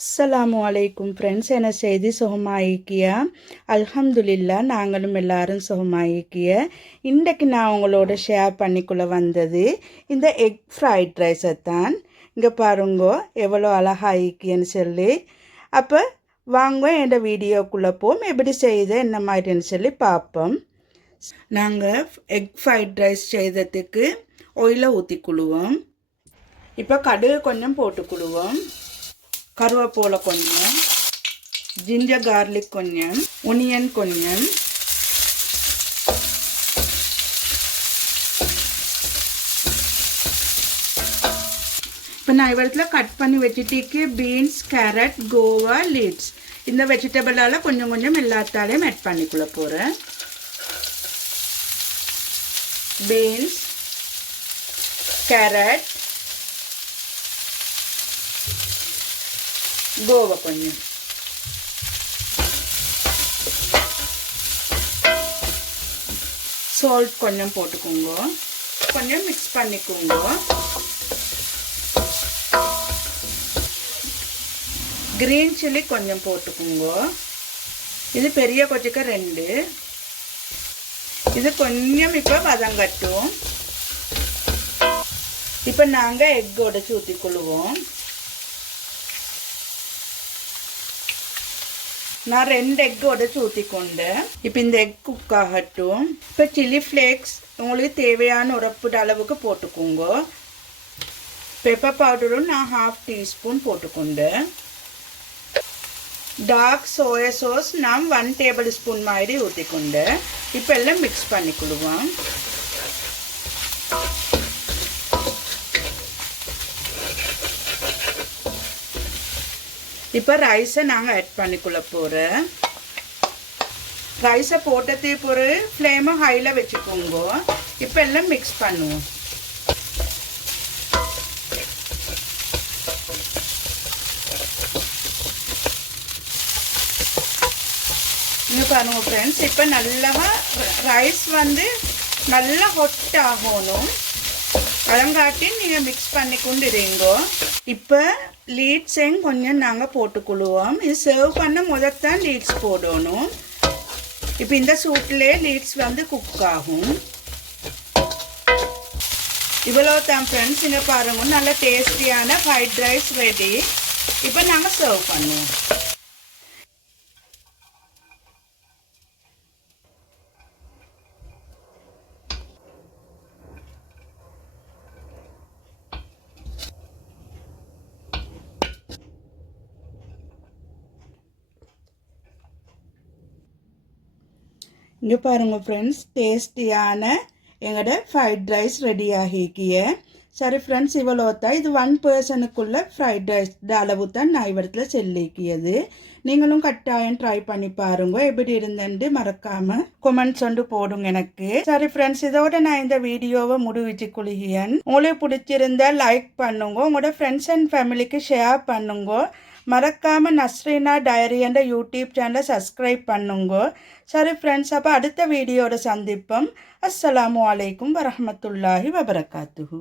அஸ்ஸலாமு அலைக்கும் ஃப்ரெண்ட்ஸ். என்ன செய்தி சுகமாயிக்கியா? அல்ஹம்துலில்லா, நாங்களும் எல்லாரும் சுகமாயிக்கிய. இன்றைக்கு நான் உங்களோட ஷேர் பண்ணிக்குள்ள வந்தது இந்த எக் ஃப்ரைட் ரைஸை தான். இங்கே பாருங்கோ எவ்வளோ அழகாயிக்கியன்னு சொல்லி. அப்போ வாங்க என் வீடியோக்குள்ளே போம், எப்படி செய்த என்ன மாதிரின்னு சொல்லி பார்ப்போம். நாங்கள் எக் ஃப்ரைட் ரைஸ் செய்ததுக்கு ஆயிலை ஊற்றிக்குழுவோம். இப்போ கடுகு கொஞ்சம் போட்டுக்குழுவோம், கருவேப்பிலை கொஞ்சம், ஜிஞ்சர் கார்லிக் கொஞ்சம், ஒனியன் கொஞ்சம், இப்போ நான் இவரத்தில் கட் பண்ணி வச்சுட்டு பீன்ஸ், கேரட், கோவா, லீட்ஸ் இந்த வெஜிடபிளால் கொஞ்சம் கொஞ்சம் எல்லாத்தாலையும் ஆட் பண்ணிக்குள்ள போகிறேன். பீன்ஸ், கேரட், கோவா கொஞ்சம், சால்ட் கொஞ்சம் போட்டுக்கோங்க, கொஞ்சம் மிக்ஸ் பண்ணிக்கோங்க. கிரீன் சில்லி கொஞ்சம் போட்டுக்கோங்க. இது பெரிய கொச்சிக்க 2. இது கொஞ்சம் இப்போ வதங்கட்டும். இப்போ நாங்கள் எக்கோட ஊற்றிக்கொள்ளுவோம். நான் 2 எக் உடச்சி ஊற்றிக்கொண்டேன். இப்போ இந்த எக் குக் ஆகட்டும். இப்போ சில்லி ஃப்ளேக்ஸ் உங்களுக்கு தேவையான உரப்பு அளவுக்கு போட்டுக்கோங்க. பெப்பர் பவுடரும் நான் 1/2 டீஸ்பூன் போட்டுக்கொண்டேன். டார்க் சோயா சாஸ் நான் 1 டேபிள் ஸ்பூன் மாதிரி ஊற்றிக்கொண்டேன். இப்போ எல்லாம் மிக்ஸ் பண்ணிக்கொள்ளுவோம். இப்போ ரைஸை நாங்கள் ஆட் பண்ணிக்கொள்ள போகிறேன். ரைஸை போட்டதே பிறகு ஃப்ளேமை ஹையில் வச்சுக்கோங்க. இப்போ எல்லாம் மிக்ஸ் பண்ணுவோம். இங்கே பாருங்கள் ஃப்ரெண்ட்ஸ், இப்போ நல்லா ரைஸ் நல்லா ஹொட் ஆகணும். அதங்காட்டி நீங்கள் மிக்ஸ் பண்ணி கொண்டு இருங்கோ. இப்போ லீட்ஸையும் கொஞ்சம் நாங்கள் போட்டுக்கொள்ளுவோம். இது சர்வ் பண்ண முதல்தான் லீட்ஸ் போடணும். இப்போ இந்த சூட்டிலே லீட்ஸ் குக் ஆகும். இவ்வளோ தான் ஃப்ரெண்ட்ஸ். இங்கே பாருங்க, நல்ல டேஸ்டியான ஃப்ரைட் ரைஸ் ரெடி. இப்போ நாங்கள் சர்வ் பண்ணுவோம். இங்கே பாருங்கள் ஃப்ரெண்ட்ஸ், டேஸ்டியான எங்களோட ஃப்ரைட் ரைஸ் ரெடி ஆகிக்கிய. சரி ஃப்ரெண்ட்ஸ், இவ்வளோ தான். இது 1 பர்சனுக்குள்ள ஃப்ரைட் ரைஸ் அளவு தான் நான் இவரத்தில் செல்லிக்கியது. நீங்களும் கட்டாயம் ட்ரை பண்ணி பாருங்க. எப்படி இருந்தேன்ட்டு மறக்காமல் கொமெண்ட்ஸ் போடுங்க எனக்கு. சரி ஃப்ரெண்ட்ஸ், இதோட நான் இந்த வீடியோவை முடிவிச்சு கொள்கிறேன். உங்களுக்கு பிடிச்சிருந்தா லைக் பண்ணுங்க, உங்களோட ஃப்ரெண்ட்ஸ் அண்ட் ஃபேமிலிக்கு ஷேர் பண்ணுங்க. மறக்காமல் நஸ்ரீனா டைரி என்ற யூடியூப் சேனலை சப்ஸ்கிரைப் பண்ணுங்க. சரி ஃப்ரெண்ட்ஸ், அப்போ அடுத்த வீடியோட சந்திப்போம். அஸ்ஸலாமு அலைக்கும் வரஹ்மத்துல்லாஹி வபரகாத்துஹு.